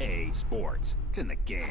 A Sports. It's in the game.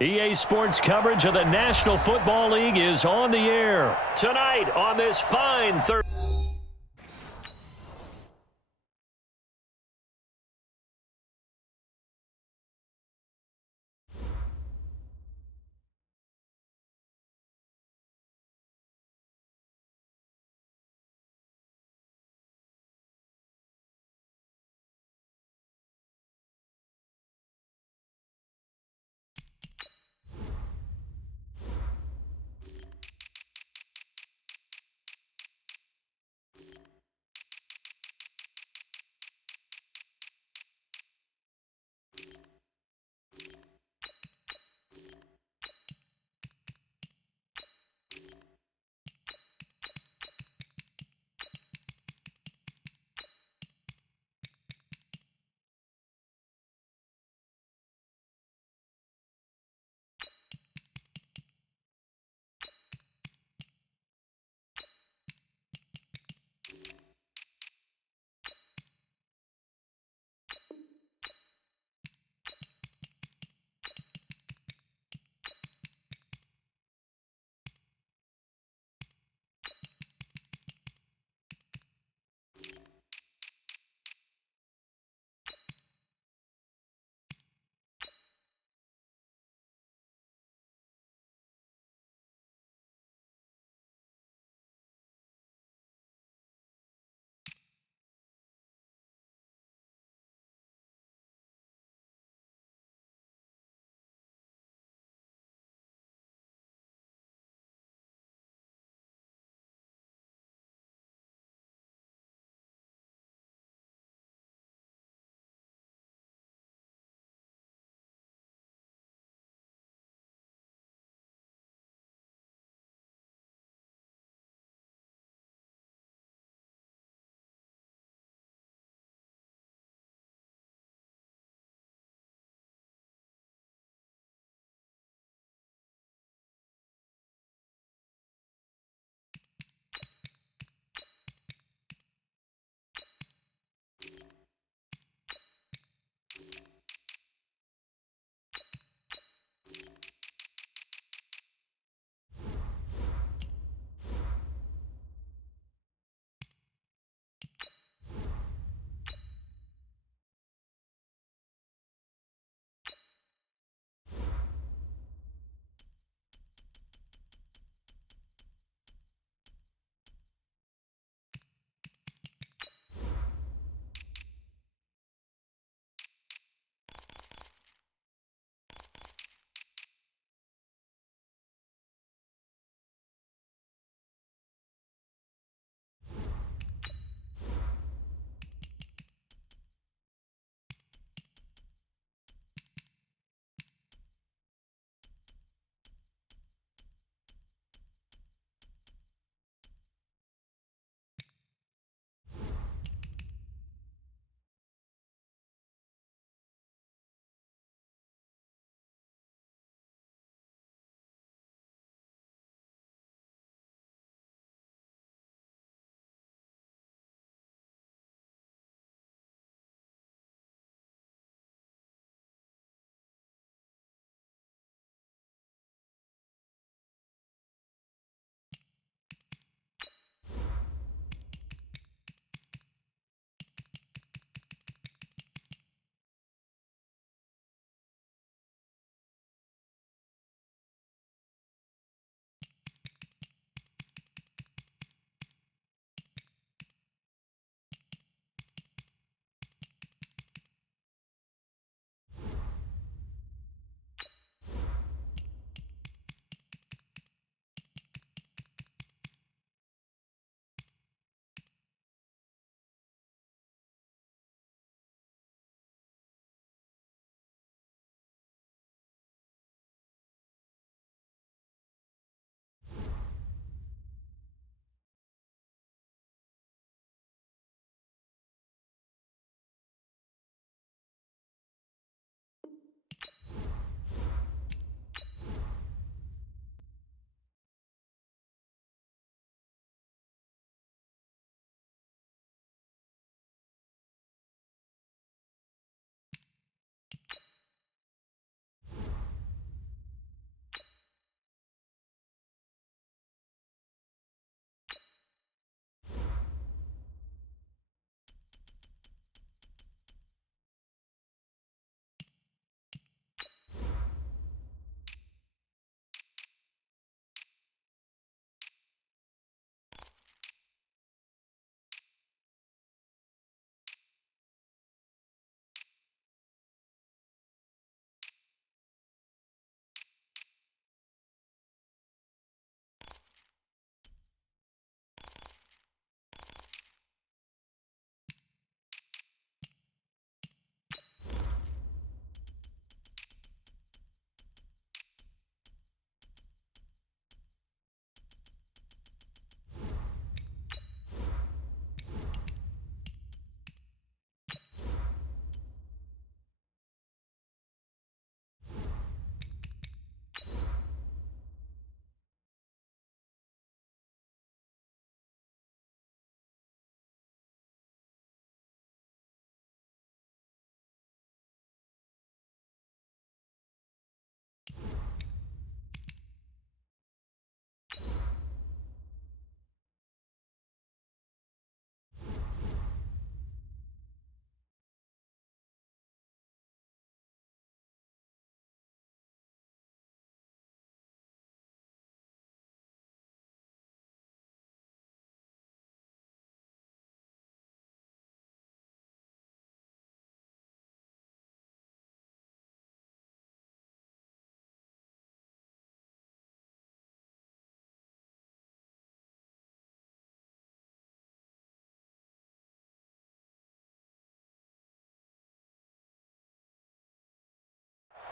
EA Sports coverage of the National Football League is on the air tonight on this fine Thursday.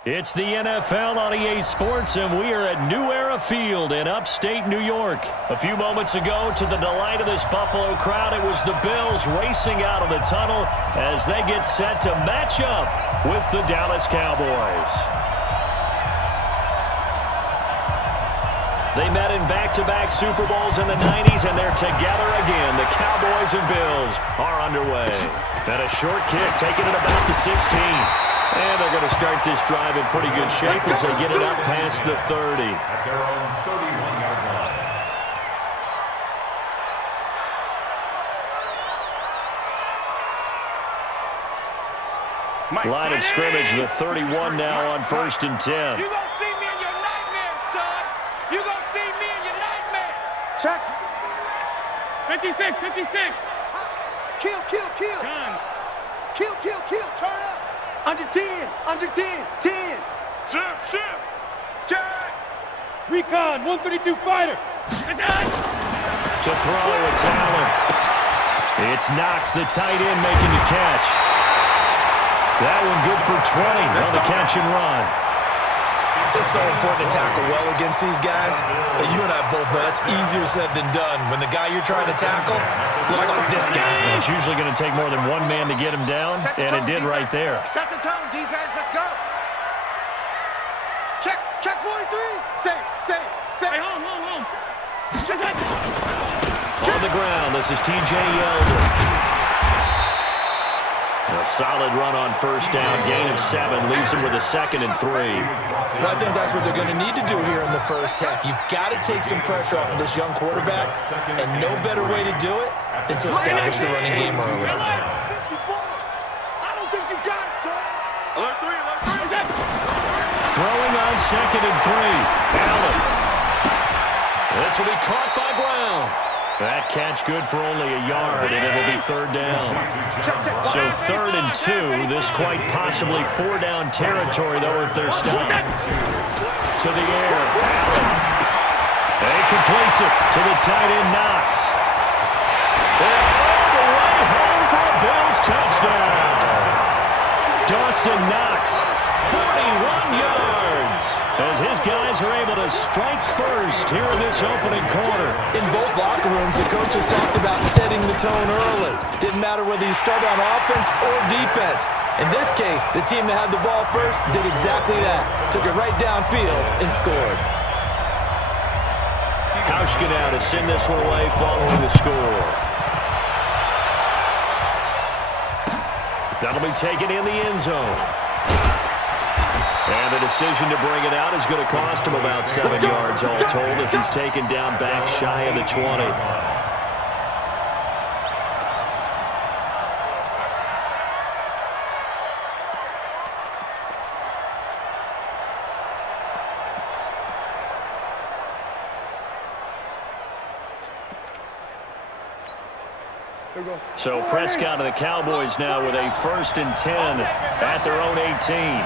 It's the NFL on EA Sports, and we are at New Era Field in upstate New York. A few moments ago, to the delight of this Buffalo crowd, it was the Bills racing out of the tunnel as they get set to match up with the Dallas Cowboys. They met in back-to-back Super Bowls in the 90s, and they're together again. The Cowboys and Bills are underway. And a short kick taken at about the 16. And they're going to start this drive in pretty good shape as they get it up past the 30. At their own 31-yard line. Line of scrimmage, the 31 now on 1st and 10. You gonna see me in your nightmares, son. You gonna see me in your nightmares. Check. 56, 56. Kill. Guns. Kill. Turn up. Under 10. 10. Shift. Jack. Recon, 132 fighter. To throw, it's Allen. It's Knox, the tight end, making the catch. That one good for 20 on the catch and run. It's so important to tackle well against these guys, but you and I both know that's easier said than done when the guy you're trying to tackle looks like this guy. Well, it's usually going to take more than one man to get him down, and it did right there. Set the tone, defense. Let's go. Check 43. Say. Hey, home. On the ground, this is T.J. Yeldon. A solid run on 1st down, gain of 7, leaves him with a 2nd and 3. Well, I think that's what they're going to need to do here in the first half. You've got to take some pressure off of this young quarterback, and no better way to do it than to establish the running game early. 54. I don't think you got it, son. Alert 3. Throwing on 2nd and 3. Allen. This will be caught by Brown. That catch good for only a yard, and it'll be 3rd down. So 3rd and 2. This quite possibly 4-down territory, though, if they're stopped. To the air. Allen. And he completes it to the tight end, Knox. And all the way home for a Bills touchdown. Dawson Knox, 41 yards. As his guys are able to strike first here in this opening quarter. In both locker rooms, the coaches talked about setting the tone early. Didn't matter whether you started on offense or defense. In this case, the team that had the ball first did exactly that. Took it right downfield and scored. Hauschka now to send this one away following the score. That'll be taken in the end zone. And the decision to bring it out is going to cost him about 7 yards all told as he's taken down back shy of the 20. So Prescott and the Cowboys now with a 1st and 10 at their own 18.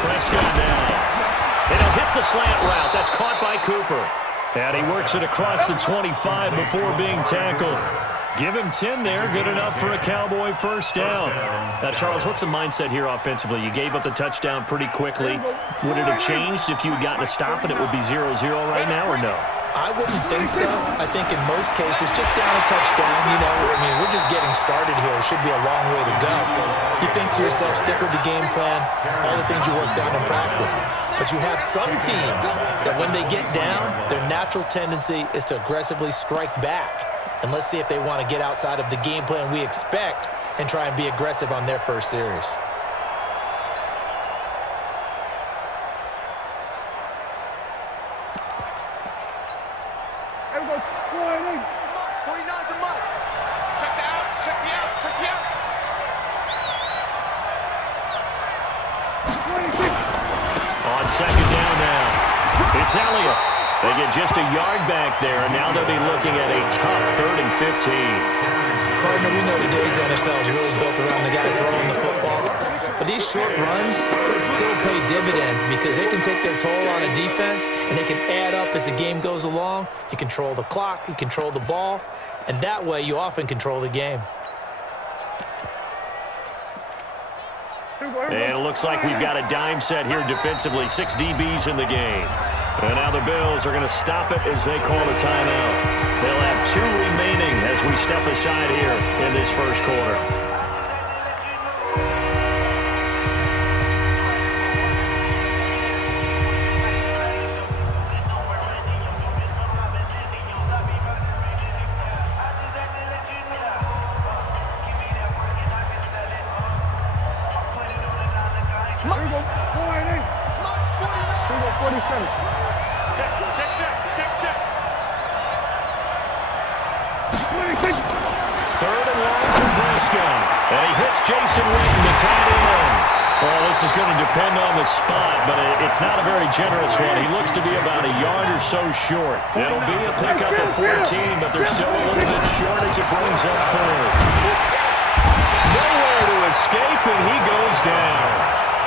Prescott now. And he'll hit the slant route. That's caught by Cooper. And he works it across the 25 before being tackled. Give him 10 there. Good enough for a Cowboy 1st down. Now, Charles, what's the mindset here offensively? You gave up the touchdown pretty quickly. Would it have changed if you had gotten a stop and it would be 0-0 right now, or no? I wouldn't think so. I think in most cases, just down a touchdown, we're just getting started here. It should be a long way to go. You think to yourself, stick with the game plan, all the things you worked on in practice. But you have some teams that when they get down, their natural tendency is to aggressively strike back. And let's see if they want to get outside of the game plan we expect and try and be aggressive on their first series. On 2nd down now, it's Elliott. They get just a yard back there, and now they'll be looking at a tough 3rd and 15. Partner, we know today's NFL is really built around the guy throwing the football. But these short runs, they still pay dividends because they can take their toll on a defense, and they can add up as the game goes along. You control the clock, you control the ball, and that way you often control the game. And it looks like we've got a dime set here defensively. 6 DBs in the game. And now the Bills are going to stop it as they call a timeout. They'll have 2 remaining as we step aside here in this first quarter. This is going to depend on the spot, but it's not a very generous one. He looks to be about a yard or so short. It'll be a pickup of 14, but they're still a little bit short as it brings up 4th. Nowhere to escape, and he goes down.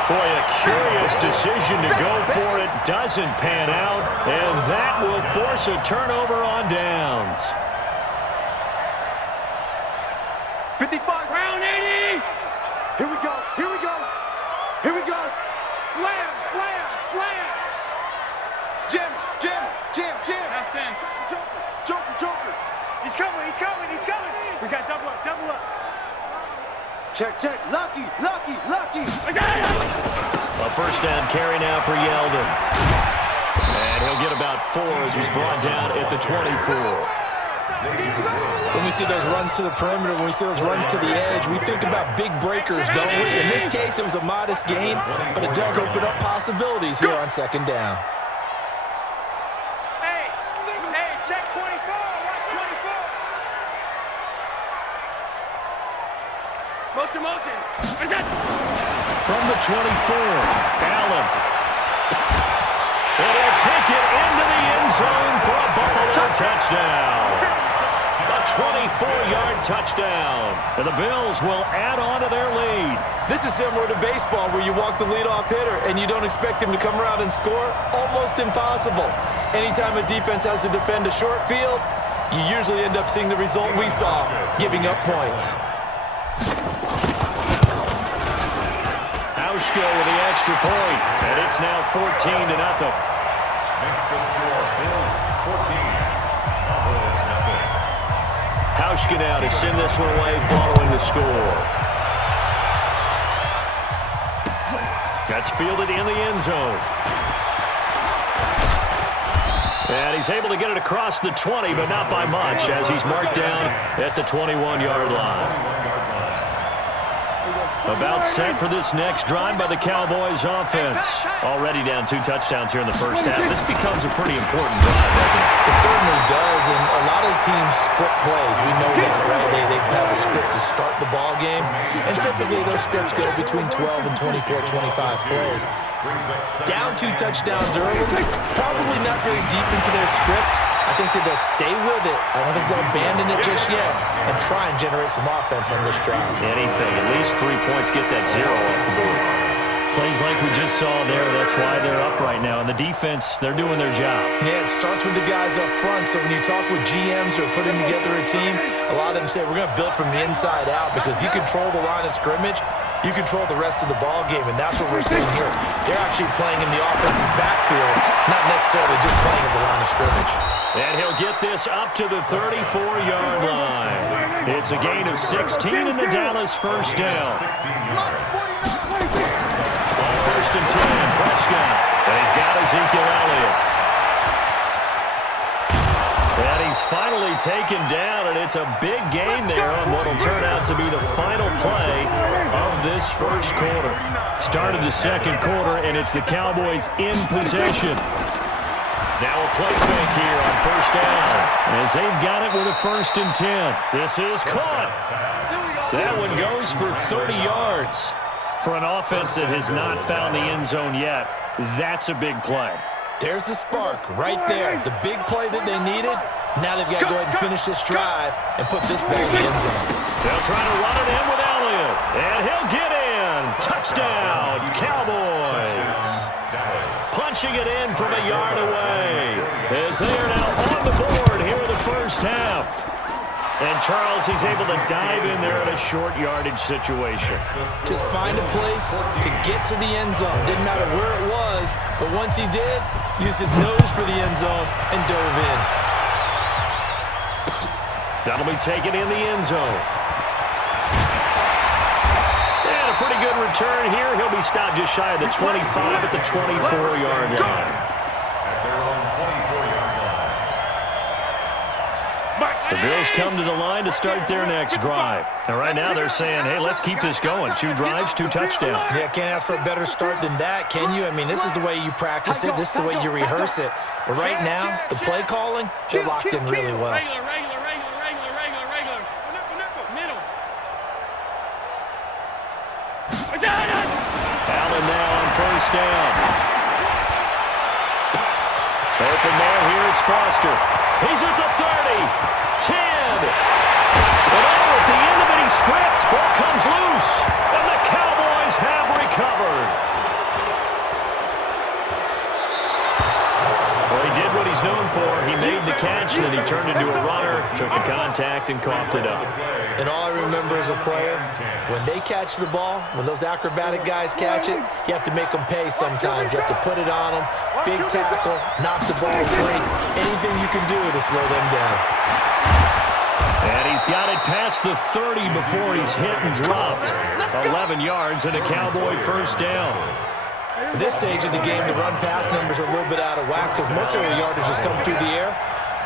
Boy, a curious decision to go for it. Doesn't pan out, and that will force a turnover on downs. 55. Round 80. Here we go. Here we go. Here we go. Slam, slam, slam. Jim, Jim, Jim, Jim. Last stand. Joker, Joker, Joker. He's coming, he's coming, he's coming. We got double up, double up. Check, check. Lucky, lucky, lucky. A first down carry now for Yeldon. And he'll get about 4 as he's brought down at the 24. When we see those runs to the perimeter, when we see those runs to the edge, we think about big breakers, don't we? In this case, it was a modest gain, but it does open up possibilities here on second down. Hey, check 24, watch 24. Motion. From the 24, Allen. And he'll take it into the end zone for a Buffalo touchdown. A 24-yard touchdown. And the Bills will add on to their lead. This is similar to baseball where you walk the leadoff hitter and you don't expect him to come around and score. Almost impossible. Anytime a defense has to defend a short field, you usually end up seeing the result we saw, giving up points. Hauschka with the extra point, and it's now 14-0. Makes the score Bills 14. Hauschka now to send this one away following the score. That's fielded in the end zone. And he's able to get it across the 20, but not by much, as he's marked down at the 21-yard line. About set for this next drive by the Cowboys offense. Already down 2 touchdowns here in the first half. This becomes a pretty important drive, doesn't it? It certainly does, and a lot of teams script plays. We know that, right? They have a script to start the ball game, and typically those scripts go between 12 and 24, 25 plays. Down 2 touchdowns early, probably not very deep into their script. I think that they'll stay with it. I don't think they'll abandon it just yet and try and generate some offense on this drive. Anything. At least 3 points, get that 0 off the board. Plays like we just saw there, that's why they're up right now. And the defense, they're doing their job. Yeah, it starts with the guys up front. So when you talk with GMs who are putting together a team, a lot of them say we're going to build from the inside out, because if you control the line of scrimmage, you control the rest of the ball game, and that's what we're seeing here. They're actually playing in the offense's backfield, not necessarily just playing at the line of scrimmage. And he'll get this up to the 34-yard line. It's a gain of 16 in the Dallas first down. On first and 10, Prescott. And he's got Ezekiel Elliott. And he's finally taken down, and it's a big gain there on what will turn out to be the final play of this first quarter. Start of the second quarter, and it's the Cowboys in possession. Now a play fake here on first down, as they've got it with a 1st and 10. This is caught. That one goes for 30 yards. For an offense that has not found the end zone yet, that's a big play. There's the spark right there. The big play that they needed. Now they've got to go ahead and finish this drive and put this ball in the end zone. They'll try to run it in with Elliott, and he'll get in. Touchdown, Cowboys. Punching it in from a yard away, as they are now on the board here in the first half. And Charles, he's able to dive in there in a short yardage situation. Just find a place to get to the end zone. Didn't matter where it was, but once he did, used his nose for the end zone and dove in. That'll be taken in the end zone. And a pretty good return here. He'll be stopped just shy of the 25 at the 24-yard line. At their own 24-yard line. The Bills come to the line to start their next drive. And right now they're saying, hey, let's keep this going. 2 drives, 2 touchdowns. Yeah, can't ask for a better start than that, can you? I mean, this is the way you practice it. This is the way you rehearse it. But right now, the play calling, they're locked in really well. Regular. Middle. Allen now on first down. Open man, here's Foster. He's at the 30. 10. But at the end of it, he's stripped. Ball comes loose. And the Cowboys have recovered. Well, he did what he's known for. He made the catch, then he turned into a runner, took the contact, and coughed it up. And all I remember as a player, when they catch the ball, when those acrobatic guys catch it, you have to make them pay sometimes. You have to put it on them, big tackle, knock the ball free, anything you can do to slow them down. And he's got it past the 30 before he's hit and dropped. 11 yards and a Cowboy first down. At this stage of the game, the run-pass numbers are a little bit out of whack because most of the yardage has come through the air.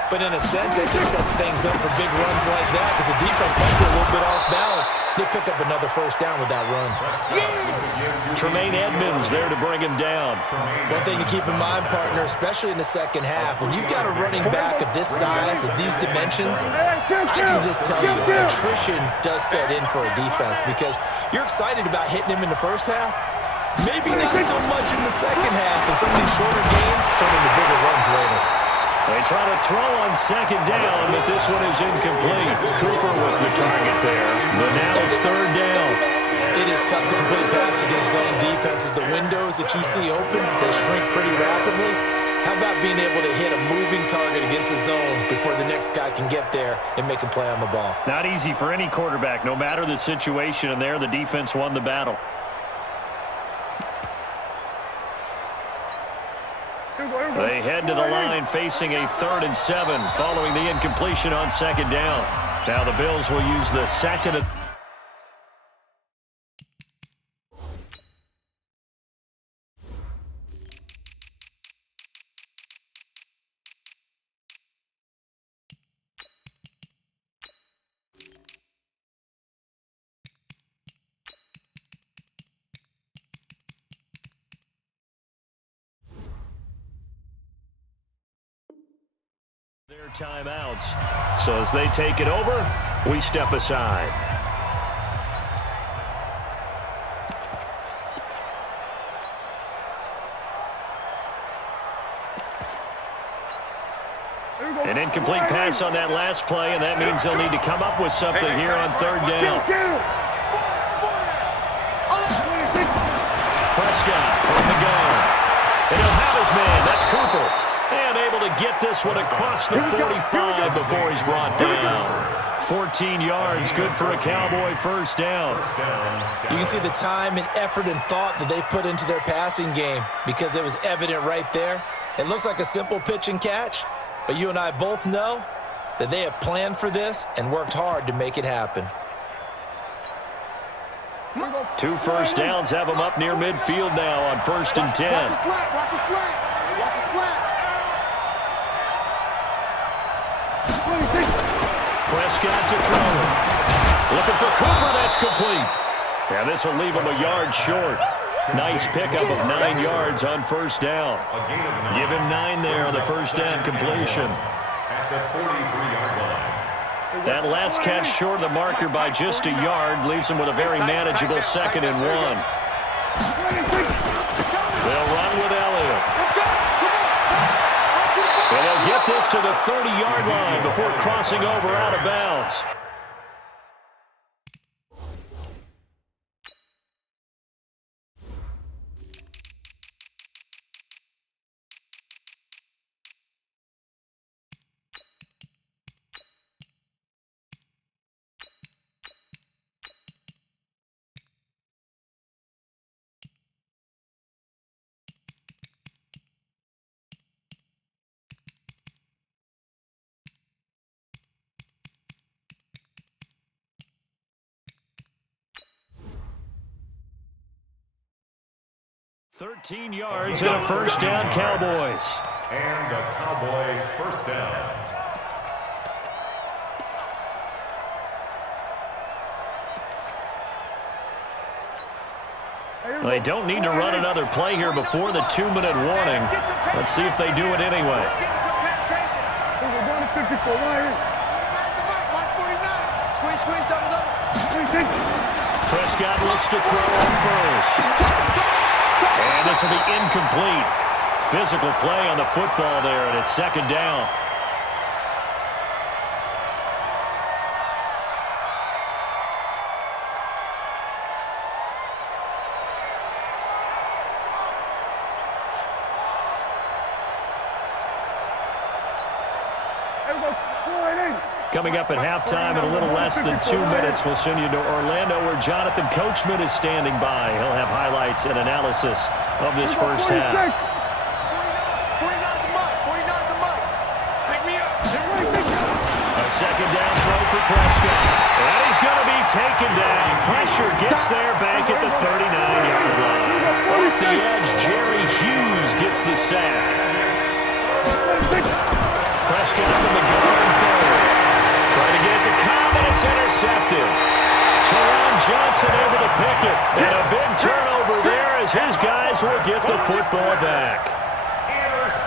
But in a sense, it just sets things up for big runs like that because the defense might be a little bit off balance. They pick up another first down with that run. Tremaine Edmonds there to bring him down. One thing to keep in mind, partner, especially in the second half, when you've got a running back of this size, of these dimensions, I can just tell you, attrition does set in for a defense because you're excited about hitting him in the first half. Maybe not so much in the second half, and some of these shorter gains turn into bigger runs later. They try to throw on second down, but this one is incomplete. Cooper was the target there, but now it's third down. It is tough to complete pass against zone defenses. The windows that you see open, they shrink pretty rapidly. How about being able to hit a moving target against a zone before the next guy can get there and make a play on the ball? Not easy for any quarterback, no matter the situation, and there the defense won the battle. They head to the line facing a 3rd and 7 following the incompletion on second down. Now the Bills will use the second. Their timeouts. So as they take it over, we step aside. An incomplete pass on that last play, and that means they'll need to come up with something here on third down. Prescott from the gun. And he'll have his man. That's Cooper. And able to get this one across the 45 before he's brought down. 14 yards, good for a Cowboy first down. You can see the time and effort and thought that they put into their passing game because it was evident right there. It looks like a simple pitch and catch, but you and I both know that they have planned for this and worked hard to make it happen. 2 first downs have them up near midfield now on 1st and 10. Watch the slant, watch the slant, watch the slant. Prescott to throw. Looking for Cooper, that's complete. Yeah, this will leave him a yard short. Nice pickup of 9 yards on first down. Give him 9 there on the first down completion. At the 43-yard line. That last catch short of the marker by just a yard leaves him with a very manageable 2nd and 1. They'll run with Elliott. And they'll get this to the 30-yard line before crossing over out of bounds. 13 yards and a first down, Cowboys. And a Cowboy first down. They don't need to run another play here before the 2-minute warning. Let's see if they do it anyway. Prescott looks to throw on first. And this will be incomplete. Physical play on the football there, and it's second down. Coming up at halftime in a little less than 2 minutes, we'll send you to Orlando where Jonathan Coachman is standing by. He'll have highlights and analysis of this first half. A second down throw for Prescott. And he's going to be taken down. Pressure gets there back at the 39-yard line. Off the edge, Jerry Hughes gets the sack. Prescott from the gun third. Trying to get it to Cobb, and it's intercepted. Teron Johnson able to pick it. And a big turnover there as his guys will get the football back.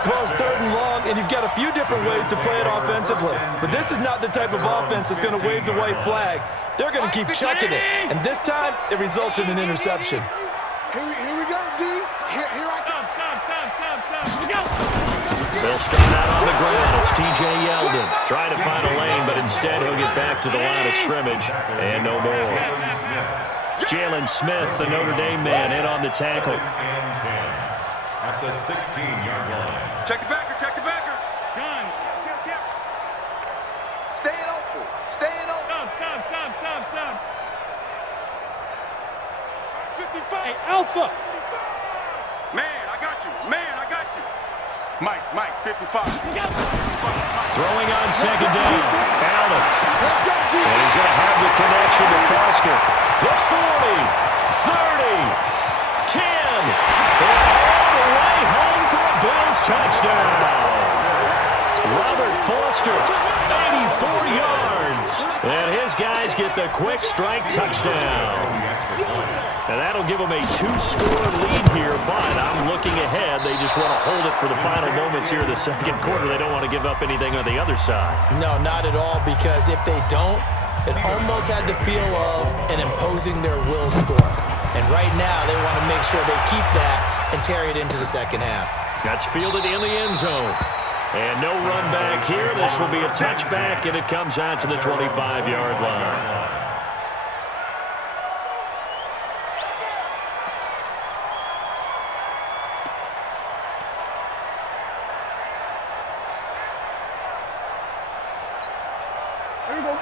Well, it's third and long, and you've got a few different ways to play it offensively. But this is not the type of offense that's going to wave the white flag. They're going to keep chucking it. And this time, it results in an interception. Here we go, D. Here I come. They'll start out on the ground. It's T.J. Yeldon trying to find a lane, but instead he'll get back to the line of scrimmage. And no more. Jalen Smith, the Notre Dame man, in on the tackle. And 10 at the 16-yard line. Check the backer, check the backer. Gun. Staying open, staying open. Stop. 55. Hey, Alpha. Man, I got you. Mike, 55. Throwing on second down. Allen. And he's going to have the connection to Foster. The 40, 30, 10. And all the way home for a Bills touchdown. Robert Foster, 84 yards. And his guys get the quick strike touchdown. And that'll give them a 2-score lead here, but I'm looking ahead. They just want to hold it for the final moments here in the second quarter. They don't want to give up anything on the other side. No, not at all, because if they don't, it almost had the feel of an imposing their will score. And right now, they want to make sure they keep that and carry it into the second half. That's fielded in the end zone. And no run back here. This will be a touchback, and it comes out to the 25-yard line.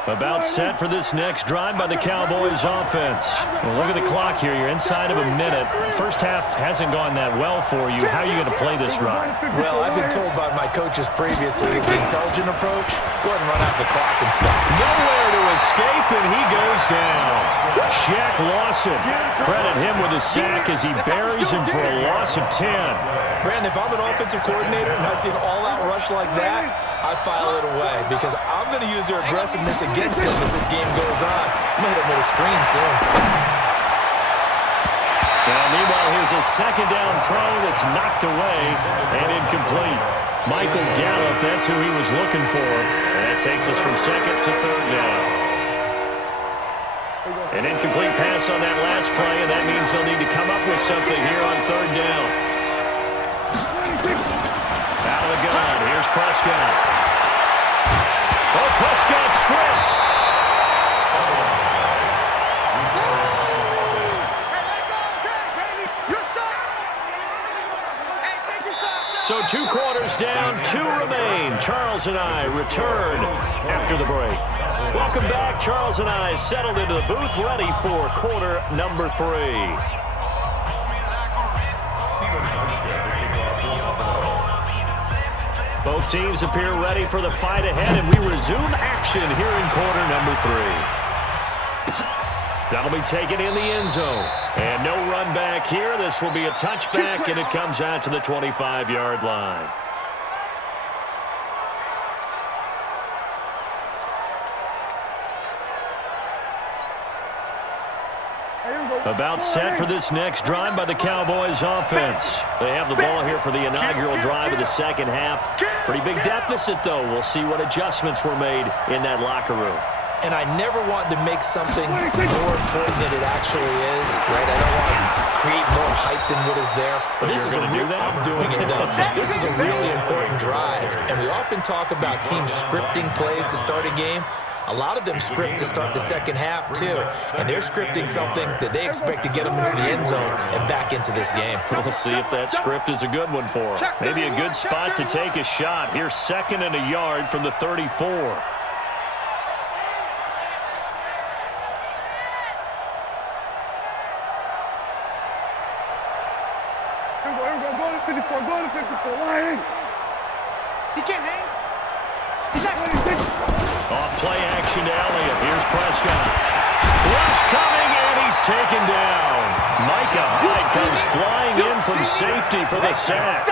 About set for this next drive by the Cowboys offense. Well, look at the clock here. You're inside of a minute. First half hasn't gone that well for you. How are you going to play this drive? Well, I've been told by my coaches previously that the intelligent approach, go ahead and run out the clock and stop. Nowhere to escape, and he goes down. Shaq Lawson. Credit him with a sack as he buries him for a loss of 10. Brandon, if I'm an offensive coordinator and I see an all-out rush like that, I file it away because I'm going to use their aggressiveness against them as this game goes on. I'm going to hit them with a screen soon. Now, meanwhile, here's a second down throw that's knocked away and incomplete. Michael Gallup, that's who he was looking for. And that takes us from second to third down. An incomplete pass on that last play, and that means they'll need to come up with something here on third down. Out of the gun, here's Prescott. Oh, Prescott stripped. So 2 quarters down, 2 remain. Charles and I return after the break. Welcome back. Charles and I settled into the booth, ready for quarter number 3. Both teams appear ready for the fight ahead, and we resume action here in quarter number 3. That'll be taken in the end zone. And no run back here. This will be a touchback, and it comes out to the 25-yard line. About set for this next drive by the Cowboys offense. They have the ball here for the inaugural drive of the second half. Pretty big deficit, though. We'll see what adjustments were made in that locker room. And I never want to make something more important than it actually is, right? I don't want to create more hype than what is there. But this is I'm doing it, though. This is a really important drive. And we often talk about teams scripting plays to start a game. A lot of them script to start the second half, too. And they're scripting something that they expect to get them into the end zone and back into this game. We'll see if that script is a good one for them. Maybe a good spot to take a shot. Here's 2nd and a yard from the 34. Go to 54, go to 54. Why? He can't hang. He's not. Off play action to Elliott. Here's Prescott. Rush coming, and he's taken down. Micah Hyde comes flying in from safety for the sack.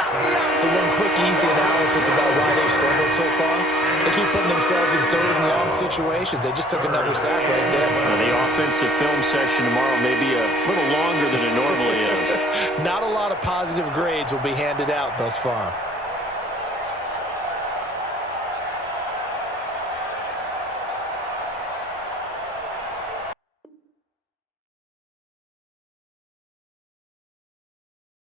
So one quick, easy analysis about why they've struggled so far. They keep putting themselves in 3rd and long situations. They just took another sack right there. The offensive film session tomorrow may be a little longer than it normally is. Not a lot of positive grades will be handed out thus far.